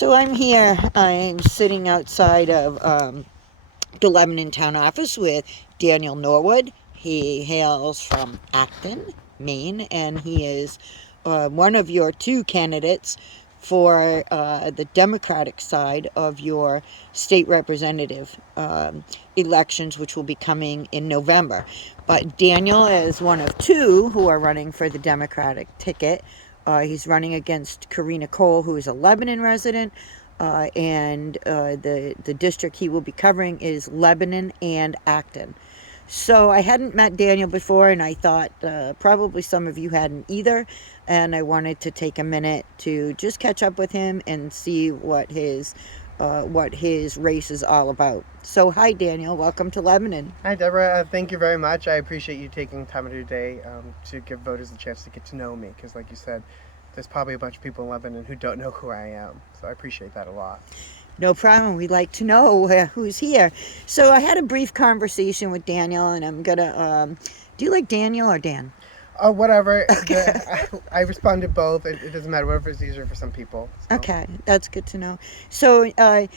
So I'm here. I'm sitting outside of the Lebanon town office with Daniel Norwood. He hails from Acton, Maine, and he is one of your two candidates for the Democratic side of your state representative elections, which will be coming in November. But Daniel is one of two who are running for the Democratic ticket. He's running against Karina Cole, who is a Lebanon resident, and the district he will be covering is Lebanon and Acton. So I hadn't met Daniel before, and I thought probably some of you hadn't either. And I wanted to take a minute to just catch up with him and see what his race is all about. So hi, Daniel. Welcome to Lebanon. Hi, Deborah. Thank you very much. I appreciate you taking time out of your day to give voters a chance to get to know me because, like you said, there's probably a bunch of people in Lebanon who don't know who I am. So I appreciate that a lot. No problem. We'd like to know who's here. So I had a brief conversation with Daniel, and I'm gonna. Do you like Daniel or Dan? Oh, whatever. Okay. I respond to both. It doesn't matter. Whatever is easier for some people. So. Okay, that's good to know. So, I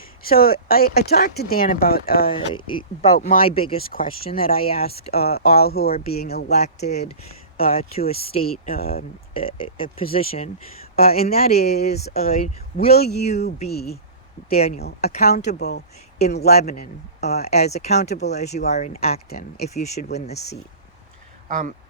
talked to Dan about my biggest question that I ask all who are being elected to a state a position, and that is, will you be, Daniel, accountable in Lebanon as accountable as you are in Acton if you should win the seat?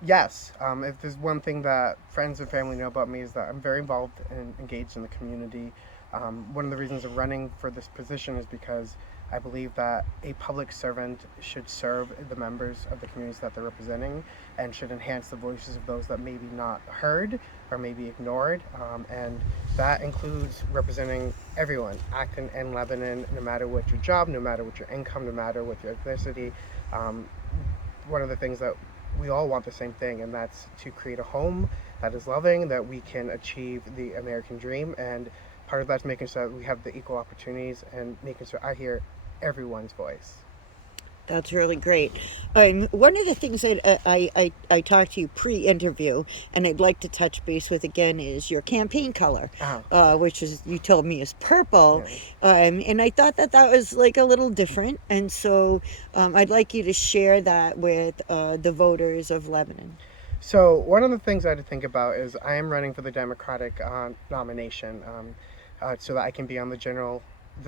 Yes. If there's one thing that friends and family know about me is that I'm very involved and engaged in the community. One of the reasons I'm running for this position is because I believe that a public servant should serve the members of the communities that they're representing and should enhance the voices of those that may be not heard or may be ignored. And that includes representing everyone, Acton and Lebanon, no matter what your job, no matter what your income, no matter what your ethnicity. One of the things that we all want the same thing, and that's to create a home that is loving, that we can achieve the American dream. And part of that's making sure that we have the equal opportunities and making sure I hear everyone's voice. That's really great. One of the things that I talked to you pre-interview, and I'd like to touch base with again, is your campaign color, which is, you told me, is purple. And I thought that was like a little different. And so I'd like you to share that with the voters of Lebanon. So one of the things I had to think about is I am running for the Democratic nomination so that I can be on the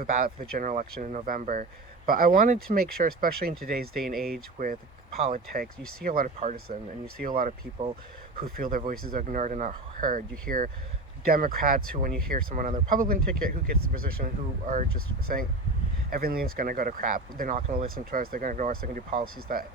ballot for the general election in November. But I wanted to make sure, especially in today's day and age with politics, you see a lot of partisan and you see a lot of people who feel their voices are ignored and not heard. You hear Democrats who, when you hear someone on the Republican ticket who gets the position, who are just saying everything's going to go to crap. They're not going to listen to us. They're going to ignore us. They're going to do policies that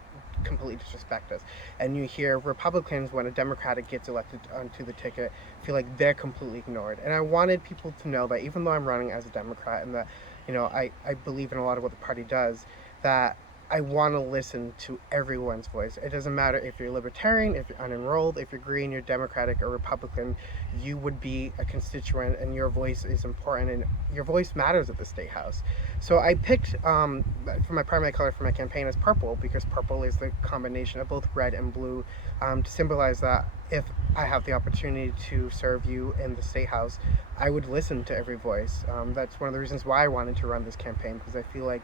completely disrespect us. And you hear Republicans, when a Democratic gets elected onto the ticket, feel like they're completely ignored. And I wanted people to know that even though I'm running as a Democrat and that, I believe in a lot of what the party does, that I want to listen to everyone's voice. It doesn't matter if you're libertarian, if you're unenrolled, if you're green, you're Democratic or Republican, you would be a constituent and your voice is important and your voice matters at the State House. So I picked, for my primary color for my campaign is purple, because purple is the combination of both red and blue, to symbolize that if I have the opportunity to serve you in the State House, I would listen to every voice. That's one of the reasons why I wanted to run this campaign, because I feel like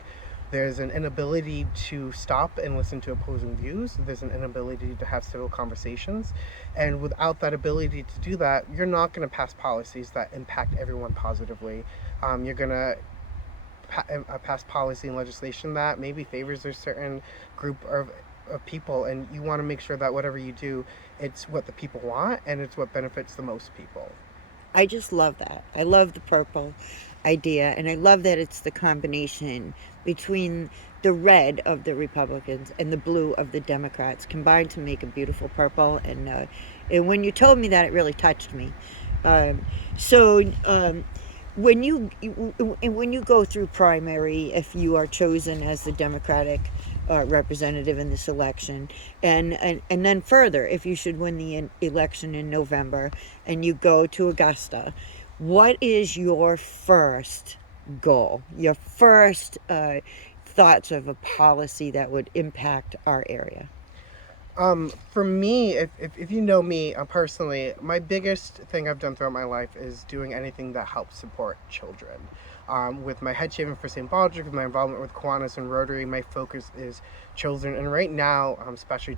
there's an inability to stop and listen to opposing views. There's an inability to have civil conversations. And without that ability to do that, you're not going to pass policies that impact everyone positively. You're going to pass policy and legislation that maybe favors a certain group of people. And you want to make sure that whatever you do, it's what the people want and it's what benefits the most people. I just love that. I love the purple idea, and I love that it's the combination between the red of the Republicans and the blue of the Democrats combined to make a beautiful purple. And when you told me that, it really touched me. So when you go through primary, if you are chosen as the Democratic representative in this election, and then further, if you should win the election in November and you go to Augusta, what is your first goal, your first thoughts of a policy that would impact our area? For me, if you know me personally, my biggest thing I've done throughout my life is doing anything that helps support children. With my head shaving for St. Baldrick, with my involvement with Kiwanis and Rotary, my focus is children. And right now, especially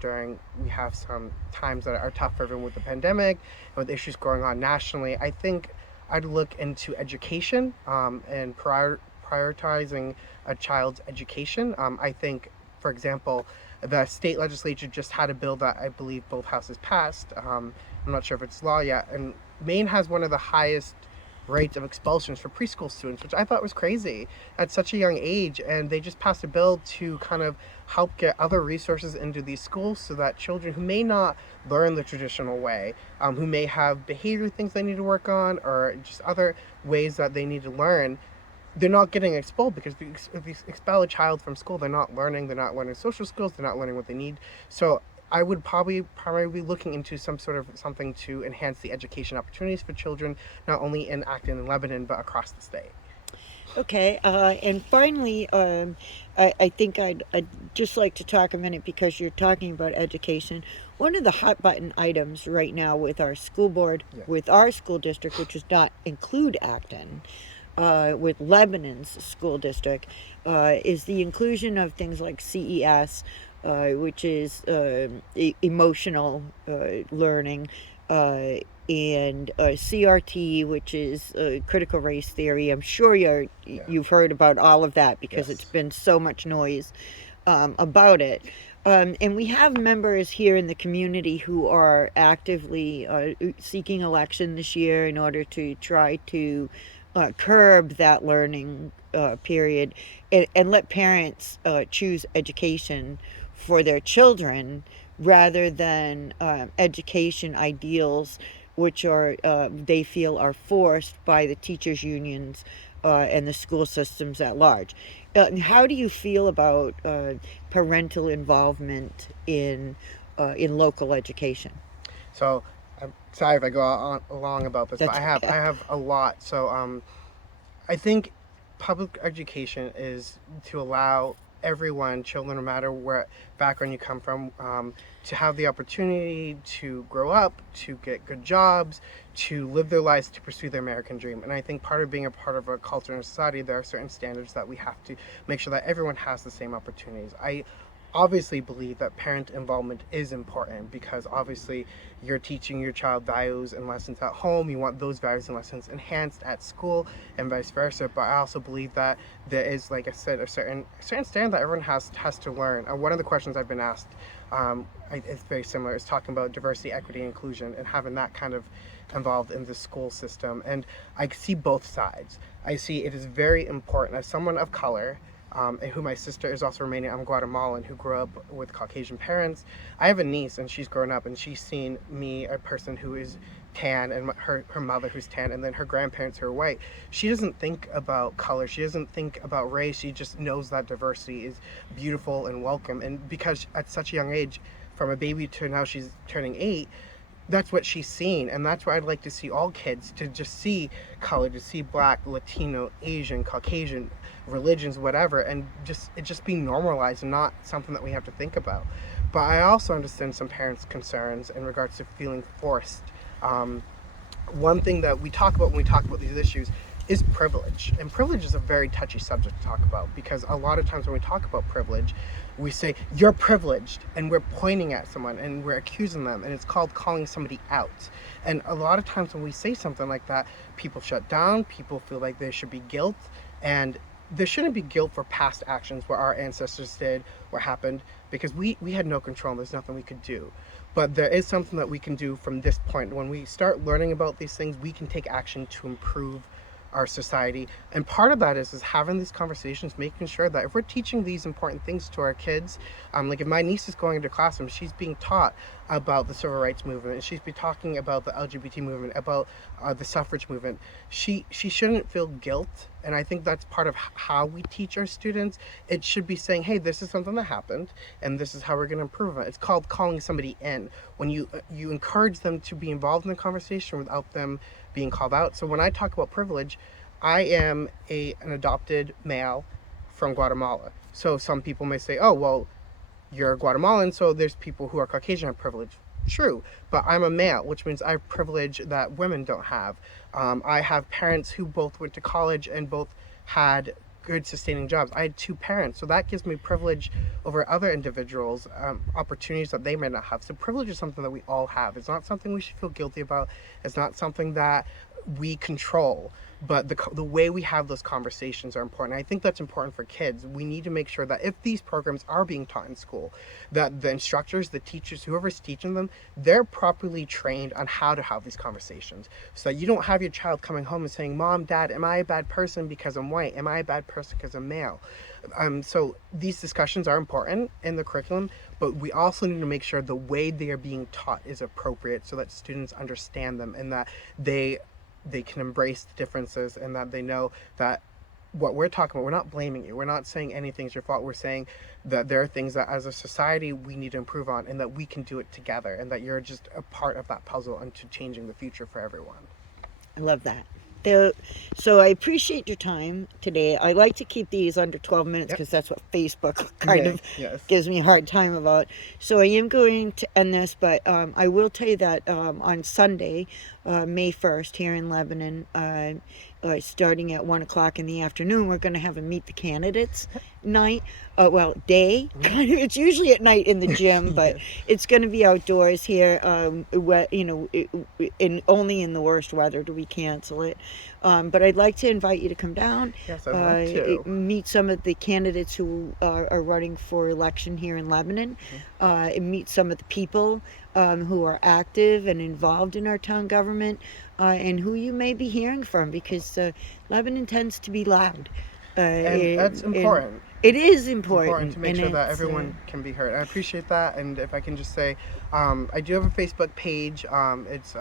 we have some times that are tough for everyone with the pandemic and with issues going on nationally, I think I'd look into education and prioritizing a child's education. I think, for example, the state legislature just had a bill that I believe both houses passed. I'm not sure if it's law yet. And Maine has one of the highest rates of expulsions for preschool students, which I thought was crazy at such a young age. And they just passed a bill to kind of help get other resources into these schools so that children who may not learn the traditional way, who may have behavior things they need to work on, or just other ways that they need to learn, they're not getting expelled, because if you expel a child from school, they're not learning social skills, they're not learning what they need. So I would probably primarily be looking into some sort of something to enhance the education opportunities for children, not only in Acton and Lebanon, but across the state. Okay, and finally, I think I'd just like to talk a minute, because you're talking about education. One of the hot button items right now with our school board, Yeah. with our school district, which does not include Acton, with Lebanon's school district, is the inclusion of things like CES, which is emotional learning, and CRT, which is critical race theory. I'm sure Yeah. you've heard about all of that, because Yes. it's been so much noise about it. And we have members here in the community who are actively seeking election this year in order to try to curb that learning period, and let parents choose education for their children, rather than education ideals which are they feel are forced by the teachers unions and the school systems at large. How do you feel about parental involvement in local education? So I'm sorry if I go on along about this, but That's I have a lot. So I think public education is to allow everyone, children, no matter where background you come from, to have the opportunity to grow up, to get good jobs, to live their lives, to pursue their American dream. And I think part of being a part of a culture and a society, there are certain standards that we have to make sure that everyone has the same opportunities. I obviously believe that parent involvement is important, because obviously you're teaching your child values and lessons at home. You want those values and lessons enhanced at school, and vice versa. But I also believe that there is, like I said, a certain standard that everyone has to learn. One of the questions I've been asked, it's very similar, is talking about diversity, equity, and inclusion, and having that kind of involved in the school system. And I see both sides. I see it is very important, as someone of color, and who my sister is also Romanian. I'm Guatemalan, who grew up with Caucasian parents. I have a niece, and she's grown up, and she's seen me, a person who is tan, and her mother who's tan, and then her grandparents who are white. She doesn't think about color. She doesn't think about race. She just knows that diversity is beautiful and welcome. And because at such a young age, from a baby to now she's turning 8, that's what she's seen, and that's why I'd like to see all kids to just see color, to see Black, Latino, Asian, Caucasian, religions, whatever, and it just be normalized and not something that we have to think about. But I also understand some parents' concerns in regards to feeling forced. One thing that we talk about when we talk about these issues is privilege. And privilege is a very touchy subject to talk about, because a lot of times when we talk about privilege, we say, you're privileged, and we're pointing at someone and we're accusing them, and it's called calling somebody out. And a lot of times when we say something like that, people shut down, people feel like there should be guilt, and there shouldn't be guilt for past actions where our ancestors did what happened, because we had no control and there's nothing we could do. But there is something that we can do from this point. When we start learning about these things, we can take action to improve our society. And part of that is having these conversations, making sure that if we're teaching these important things to our kids, like if my niece is going into classroom, she's being taught about the civil rights movement, and she's be talking about the LGBT movement, about the suffrage movement. She shouldn't feel guilt, and I think that's part of how we teach our students. It should be saying, hey, this is something that happened, and this is how we're going to improve it. It's called calling somebody in, when you encourage them to be involved in the conversation without them being called out. So when I talk about privilege, I am an adopted male from Guatemala. So some people may say, oh, well, you're Guatemalan, so there's people who are Caucasian have privilege. True, but I'm a male, which means I have privilege that women don't have. I have parents who both went to college and both had good sustaining jobs. I had two parents, so that gives me privilege over other individuals, opportunities that they may not have. So privilege is something that we all have. It's not something we should feel guilty about. It's not something that we control, but the way we have those conversations are important. I think that's important for kids. We need to make sure that if these programs are being taught in school, that the instructors, the teachers, whoever's teaching them, they're properly trained on how to have these conversations, so that you don't have your child coming home and saying, Mom, Dad, am I a bad person because I'm white? Am I a bad person because I'm male? So these discussions are important in the curriculum, but we also need to make sure the way they are being taught is appropriate, so that students understand them and that they can embrace the differences, and that they know that what we're talking about, we're not blaming you. We're not saying anything's your fault. We're saying that there are things that as a society we need to improve on, and that we can do it together, and that you're just a part of that puzzle into changing the future for everyone. I love that. So I appreciate your time today. I like to keep these under 12 minutes Yep. because that's what Facebook kind of Yes. gives me a hard time about. So I am going to end this, but I will tell you that on Sunday, May 1st, here in Lebanon, starting at 1 o'clock in the afternoon, we're going to have a Meet the Candidates night. Day. It's usually at night in the gym, but it's going to be outdoors here. Only in the worst weather do we cancel it. But I'd like to invite you to come down. Yes, I'd love to. Meet some of the candidates who are running for election here in Lebanon. And meet some of the people who are active and involved in our town government, and who you may be hearing from, because Lebanon tends to be loud. And that's important. It is It's important. important to make sure that everyone can be heard. I appreciate that, and if I can just say, I do have a Facebook page. It's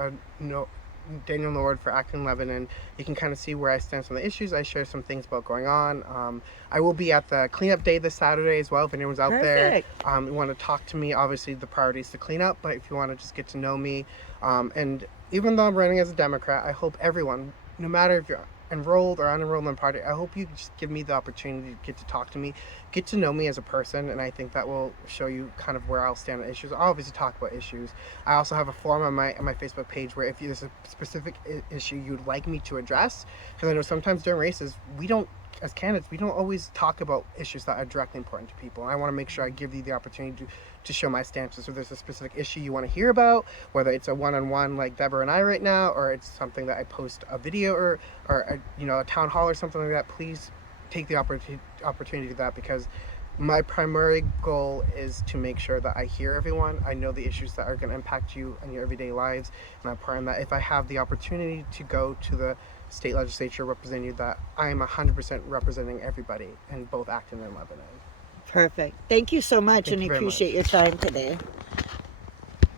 Daniel Norwood for Acton, Lebanon. You can kind of see where I stand on some of the issues. I share some things about going on. I will be at the cleanup day this Saturday as well. If anyone's out there, you want to talk to me. Obviously, the priority is to clean up, but if you want to just get to know me, and even though I'm running as a Democrat, I hope everyone, no matter if you're enrolled or unenrolled in the party, I hope you just give me the opportunity to get to talk to me, get to know me as a person, and I think that will show you kind of where I'll stand on issues. I'll obviously talk about issues. I also have a forum on my Facebook page where if there's a specific issue you'd like me to address, because I know sometimes during races as candidates, we don't always talk about issues that are directly important to people. And I want to make sure I give you the opportunity to show my stances. So if there's a specific issue you want to hear about, whether it's a one-on-one like Deborah and I right now, or it's something that I post a video or a town hall or something like that, please take the opportunity to do that, because my primary goal is to make sure that I hear everyone. I know the issues that are going to impact you in your everyday lives, and I'm part of that. If I have the opportunity to go to the state legislature representing you, that I am 100% representing everybody in both Acton and Lebanon. Perfect. Thank you so much, Thank and I you very appreciate much. your time today.